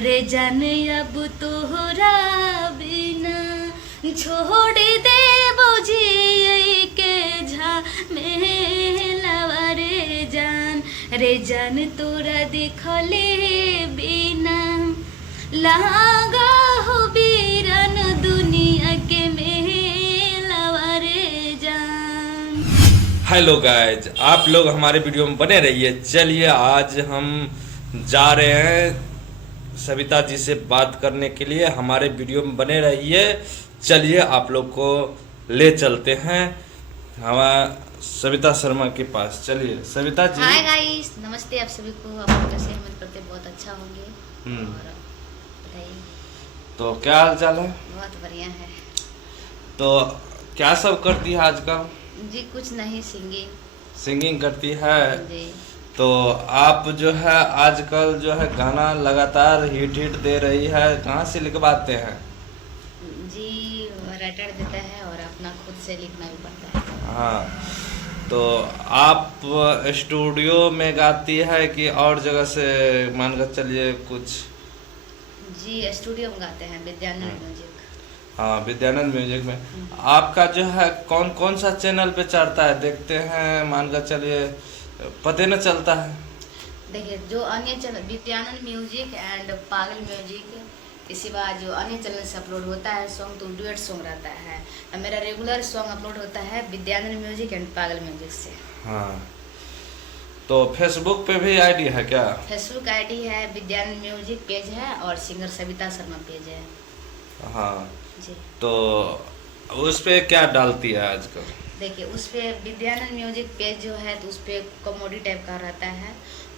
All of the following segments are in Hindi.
रे जान अब तोहरा बिना छोड़ दे बुझिए के झमेलावा रे जान तोरा देखले बिना लागा हो बीरन दुनिया के मेलावा रे जान। हेलो गाइज, आप लोग हमारे वीडियो में बने रहिए। चलिए आज हम जा रहे हैं सविता जी से बात करने के लिए। हमारे वीडियो में बने रहिए। चलिए आप लोग को ले चलते हैं हमारा सविता शर्मा के पास। चलिए सविता जी। हाय गाइस, नमस्ते आप सभी को। आप लोग कैसे उम्मीद करते बहुत अच्छा होंगे। और बताइए, तो क्या हाल चाल है? बहुत बढ़िया है। तो क्या सब करती है आजकल? जी कुछ नहीं, सिंगिंग करती है। जी तो आप जो है आजकल जो है गाना लगातार हिट दे रही है, कहाँ से लिखवाते हैं? जी राइटर देता है और अपना खुद से लिखना भी पड़ता है। हाँ, तो आप स्टूडियो में गाती है कि और जगह से मान कर चलिए कुछ? जी स्टूडियो में गाते हैं, विद्यानंद म्यूजिक। हाँ, विद्यानंद म्यूजिक में। आपका जो है कौन कौन सा चैनल पे चढ़ता है? देखते हैं मान कर चलिए पता न चलता है। देखिए जो अन्य चैनल विद्यानंद म्यूजिक एंड पागल म्यूजिक, इसी बार जो अन्य चैनल से अपलोड होता है सॉन्ग तो डुएट सॉन्ग रहता है। और मेरा रेगुलर सॉन्ग अपलोड होता है विद्यानंद म्यूजिक एंड पागल म्यूजिक से। हाँ, तो फेसबुक पे भी आईडी है क्या? फेसबुक आईडी है, विद्यानंद म्यूजिक पेज है और सिंगर सविता शर्मा पेज है। हाँ जी तो उस पे क्या डालती है आजकल? देखिए उस पे विद्यानंद म्यूजिक पेज जो है तो उस पे कॉमेडी टाइप का रहता है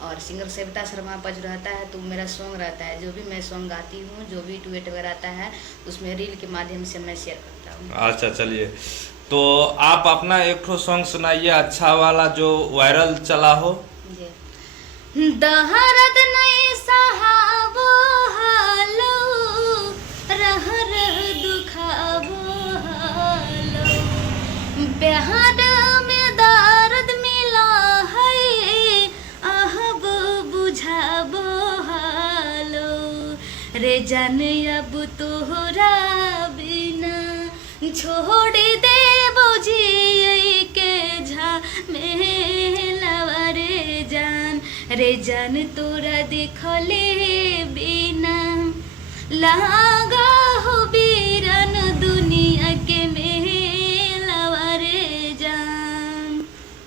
और सिंगर सविता शर्मा पर जो रहता है तो मेरा सॉन्ग रहता है। जो भी मैं सॉन्ग गाती हूँ, जो भी डुएट वगैरह आता है उसमें रील के माध्यम से मैं शेयर करता हूँ। अच्छा चलिए, तो आप अपना एक ठो सॉन्ग सुनाइए अच्छा वाला जो वायरल चला हो। जी दहरद नहीं सहाबो हालो रहर दुखाबो हालो बेहद में दर्द मिला है आहब बुझाबो हालो रे जान अब तोहरा बिना छोड़ दे बुझिए के झमेलावा रे जान तोरा देखले बिना लागा हो बीरन दुनिया के मेलावा रे जान।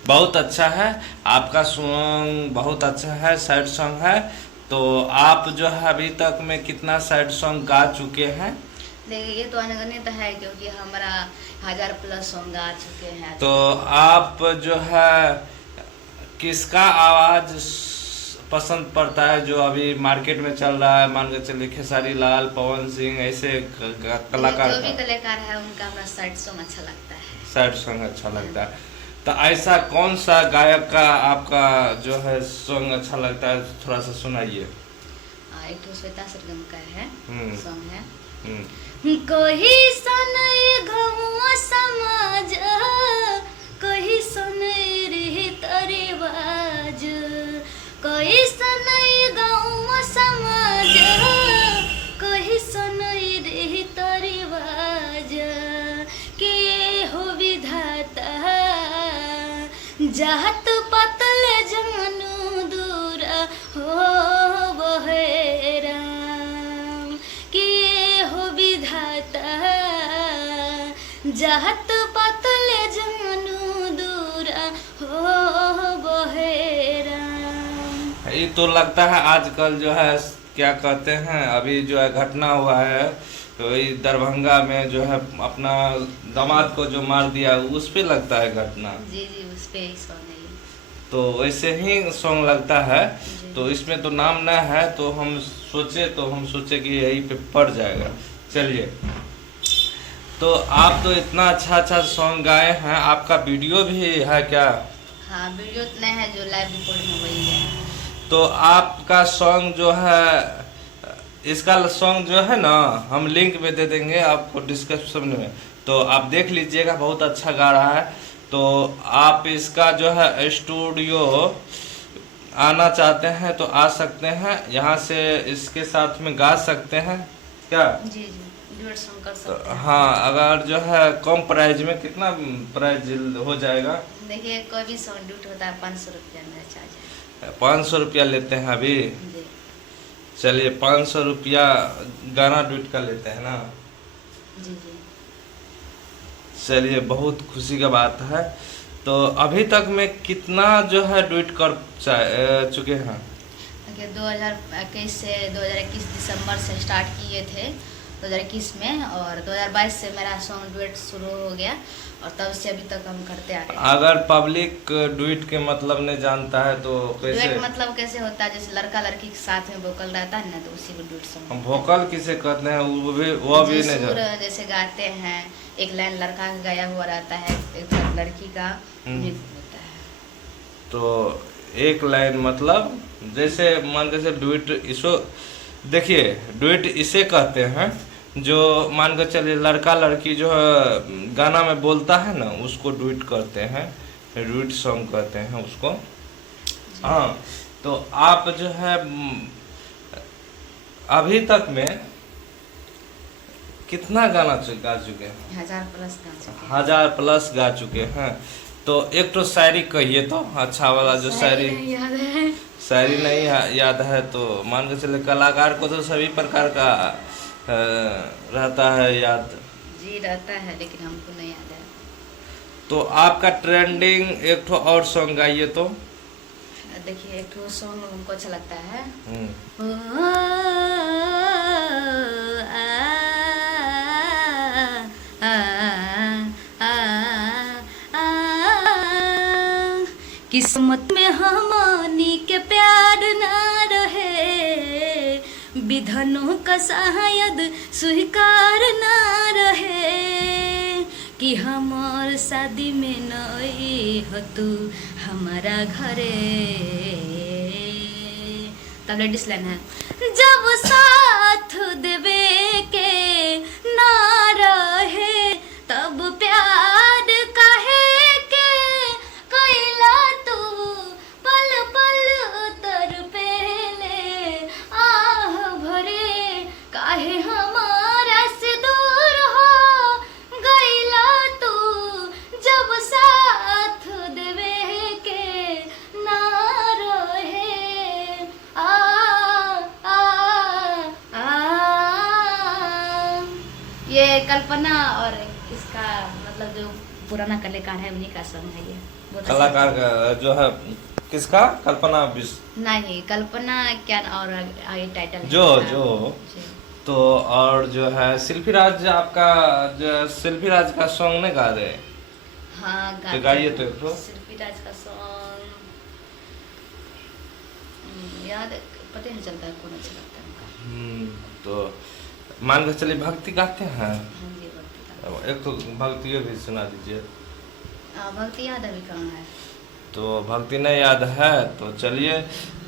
बहुत अच्छा है, आपका सॉन्ग बहुत अच्छा है, सैड सॉन्ग है। तो आप जो है अभी तक में कितना सैड सॉन्ग गा चुके हैं? देखिए ये तो अनगिनत है क्योंकि हमारा 1000+ सॉन्ग गा चुके हैं। तो आप जो है किसका आवाज पसंद पड़ता है जो अभी मार्केट में चल रहा है? मान के चलिए खेसारी लाल, पवन सिंह, ऐसे कलाकार जो भी कलाकार है उनका हमारा सैड सॉन्ग अच्छा लगता है। सैड सॉन्ग अच्छा लगता है। तो ऐसा कौन सा गायक का आपका जो है सॉन्ग अच्छा लगता है, थोड़ा सा सुनाइए। एक तो श्वेता सरगम का है सॉन्ग है, कोई सन घुआ समाज कोई सन रे तरेवाज कोई सन गाँव समाज कोई सन रे तरेवाज के हो विधाता जात पतल जानू दूरा हो बहेरा के हो विधाता जात पतल जानू दूरा हो बहेरा। ये तो लगता है आजकल जो है क्या कहते हैं, अभी जो है घटना हुआ है तो ये दरभंगा में जो है अपना दामाद को जो मार दिया उस पे लगता है घटना। जी उस पे ही सॉन्ग है। तो वैसे ही सॉन्ग लगता है। तो इसमें तो नाम न है तो हम सोचे कि यही पे पड़ जाएगा। चलिए, तो आप तो इतना अच्छा सॉन्ग गाए हैं, आपका वीडियो भी है क्या? हाँ वीडियो इतना है जो लाइव रिकॉर्ड में वही है। तो आपका सॉन्ग जो है, इसका सॉन्ग जो है ना हम लिंक में दे देंगे आपको डिस्क्रिप्शन में, तो आप देख लीजिएगा, बहुत अच्छा गा रहा है। तो आप इसका जो है स्टूडियो आना चाहते हैं तो आ सकते हैं, यहाँ से इसके साथ में गा सकते हैं क्या? जी जी, डुएट सॉन्ग कर तो सकते हैं। हाँ, अगर जो है कम प्राइस में कितना प्राइस हो जाएगा? देखिए कोई भी सॉन्ग डुएट होता है 500 रुपया मेरा चार्ज है। 500 रुपया लेते हैं अभी। जी चलिए 500 रुपया गाना डुएट का लेते हैं ना। जी जी। चलिए बहुत खुशी का बात है। तो अभी तक में कितना जो है डुएट कर चुके हैं? देखिए 2021 से 2021 दिसंबर से स्टार्ट किए थे 2021 में, और 2022 से मेरा सॉन्ग डुएट शुरू हो गया, और तब से अभी तक हम करते आ रहे हैं। अगर पब्लिक डुएट के मतलब नहीं जानता है तो कैसे? डुएट मतलब कैसे होता है, जैसे लड़का लड़की के साथ में वोकल रहता है ना, तो उसी को डुएट सॉन्ग। हम वोकल किसे कहते हैं वो भी नहीं सुर जानते। जैसे गाते हैं, एक लाइन लड़का का गाया हुआ रहता है, एक तरफ लड़की का म्यूजिक होता है। तो एक लाइन मतलब जैसे मान के चलिए डुएट इसो, देखिए डुएट इसे कहते हैं जो मान कर चलिए लड़का लड़की जो है गाना में बोलता है ना, उसको डुएट करते हैं, डुएट सॉन्ग कहते हैं उसको। हाँ, तो आप जो है अभी तक में कितना गाना गा चुके हैं? 1000 प्लस गा चुके हैं। 1000 प्लस गा चुके हैं। तो एक तो शायरी कहिए तो, अच्छा वाला जो शायरी। नहीं याद है। शायरी नहीं याद है तो मान के चले कलाकार को तो सभी प्रकार का रहता है याद। जी रहता है, लेकिन हमको नहीं याद है। तो आपका ट्रेंडिंग एक ठो और सॉन्ग गाइए तो। देखिए एक ठो सॉन्ग हमको अच्छा लगता है। किस्मत में हमानी के प्यार ना रहे, विधनों का शायद स्वीकार ना रहे, कि हमार शादी में नई हो तू हमारा घरे। तब लेडीज लाइन है, जब साथ देवे के ना रहे तब प्यार काहे के कैला तू, पल पल तड़पेले आह भरे, काहे हमारा से दूर हो गैला तू, जब साथ देवे के ना रहे। आ आ आ ये कल्पना और इसका मतलब जो पुराना कलाकार है उन्हीं का सॉन्ग है ये। बहुत अच्छा कलाकार का जो है किसका? कल्पना नहीं, कल्पना क्या और आगे टाइटल है जो इसका। जो जी। तो और जो है शिल्पी राज, आपका जो शिल्पी राज का सॉन्ग नहीं गा रहे? हाँ तो गाइए तो एक ठो। शिल्पी राज का सॉन्ग याद पता नहीं चलता है कौन अच्छा लगता है उनका। तो मान के चलिए भक्ति गाते हैं। हाँ जी, भक्ति का। एक तो भक्ति भी सुना दीजिए। भक्ति याद अभी कहाँ है? तो भक्ति नहीं याद है तो चलिए,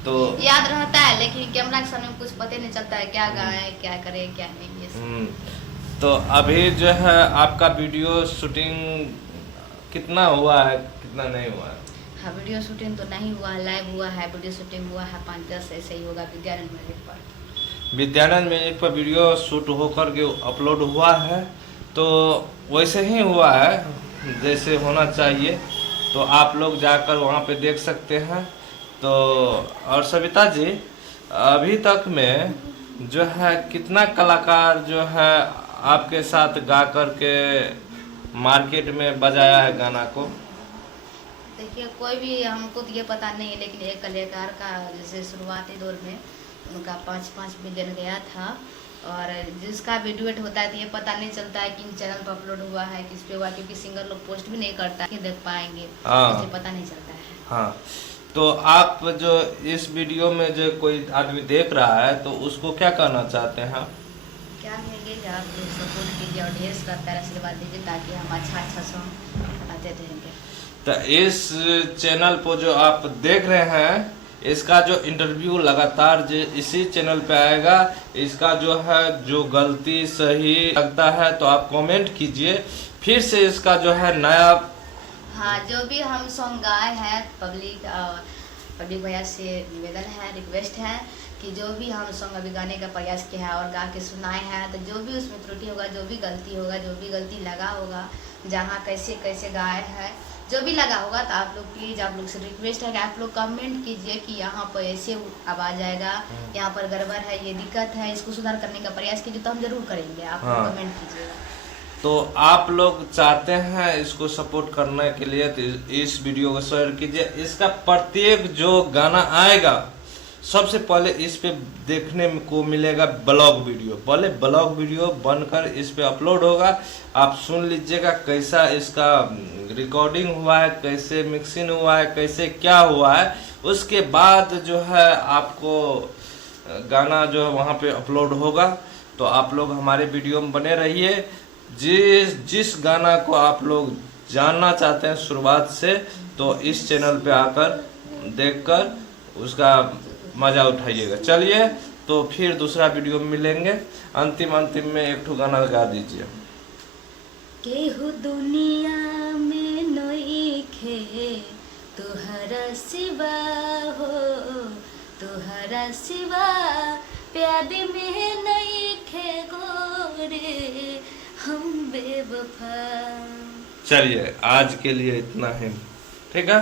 तो याद रहता है लेकिन कैमरा के सामने कुछ पता नहीं चलता है क्या गाए क्या करे क्या नहीं ये सब। तो अभी जो है आपका वीडियो शूटिंग कितना हुआ है कितना नहीं हुआ है? हाँ, वीडियो शूटिंग तो नहीं हुआ है, लाइव हुआ है, वीडियो शूटिंग हुआ है 5-10 ऐसे ही होगा विद्यानंद म्यूजिक पर। विद्यानंद म्यूजिक पर वीडियो शूट होकर के अपलोड हुआ है, तो वैसे ही हुआ है जैसे होना चाहिए, तो आप लोग जाकर वहाँ पे देख सकते हैं। तो और सविता जी अभी तक में जो है कितना कलाकार जो है आपके साथ गा कर के मार्केट में बजाया है गाना को? देखिए कोई भी हमको तो ये पता नहीं है, लेकिन एक कलाकार का जैसे शुरुआती दौर में उनका 5-5 मिलियन गया था, और जिसका वीडियो होता है तो ये पता नहीं चलता है किन चैनल पर अपलोड हुआ है किस पे हुआ, क्योंकि सिंगर लोग पोस्ट भी नहीं करता है, देख पाएंगे इसलिए पता नहीं चलता है। हाँ, तो आप जो इस वीडियो में जो कोई आदमी देख रहा है तो उसको क्या कहना चाहते हैं? क्या कहेंगे कि आप लोग सपोर्ट कीजिए और ढेर सारा प्यार आशीर्वाद दीजिए ताकि हम अच्छा सॉन्ग आते रहेंगे। तो इस चैनल पर जो आप देख रहे हैं इसका जो इंटरव्यू लगातार जो इसी चैनल पे आएगा, इसका जो है जो गलती सही लगता है तो आप कमेंट कीजिए, फिर से इसका जो है नया। हाँ, जो भी हम सॉन्ग गाए हैं पब्लिक प्रदीप भैया से निवेदन है, रिक्वेस्ट है कि जो भी हम सॉन्ग अभी गाने का प्रयास किया है और गा के सुनाए हैं, तो जो भी उसमें त्रुटि होगा, जो भी गलती होगा, जो भी गलती लगा होगा, जहाँ कैसे कैसे गाए हैं, जो भी लगा होगा, तो आप लोग प्लीज़, आप लोग से रिक्वेस्ट है कि आप लोग कमेंट कीजिए कि यहाँ पर ऐसे आवाज़ आएगा, यहाँ पर गड़बड़ है, ये दिक्कत है, इसको सुधार करने का प्रयास कीजिए, तो हम जरूर करेंगे। आप लोग कमेंट कीजिएगा। तो आप लोग चाहते हैं इसको सपोर्ट करने के लिए, तो इस वीडियो को शेयर कीजिए। इसका प्रत्येक जो गाना आएगा, सबसे पहले इस पे देखने को मिलेगा ब्लॉग वीडियो। पहले ब्लॉग वीडियो बनकर इस पे अपलोड होगा, आप सुन लीजिएगा कैसा इसका रिकॉर्डिंग हुआ है, कैसे मिक्सिंग हुआ है, कैसे क्या हुआ है। उसके बाद जो है आपको गाना जो है वहाँ पे अपलोड होगा। तो आप लोग हमारे वीडियो में बने रहिए। जिस गाना को आप लोग जानना चाहते हैं शुरुआत से, तो इस चैनल पे आकर देखकर उसका मजा उठाइएगा। चलिए, तो फिर दूसरा वीडियो में मिलेंगे। अंतिम में एक ठो गाना गा दीजिए। केहू दुनिया में नइखे तुहरा सिवा हो, तुहरा सिवा प्यार में नइखे गोरे हम बेवफा। चलिए, आज के लिए इतना ही, ठीक है।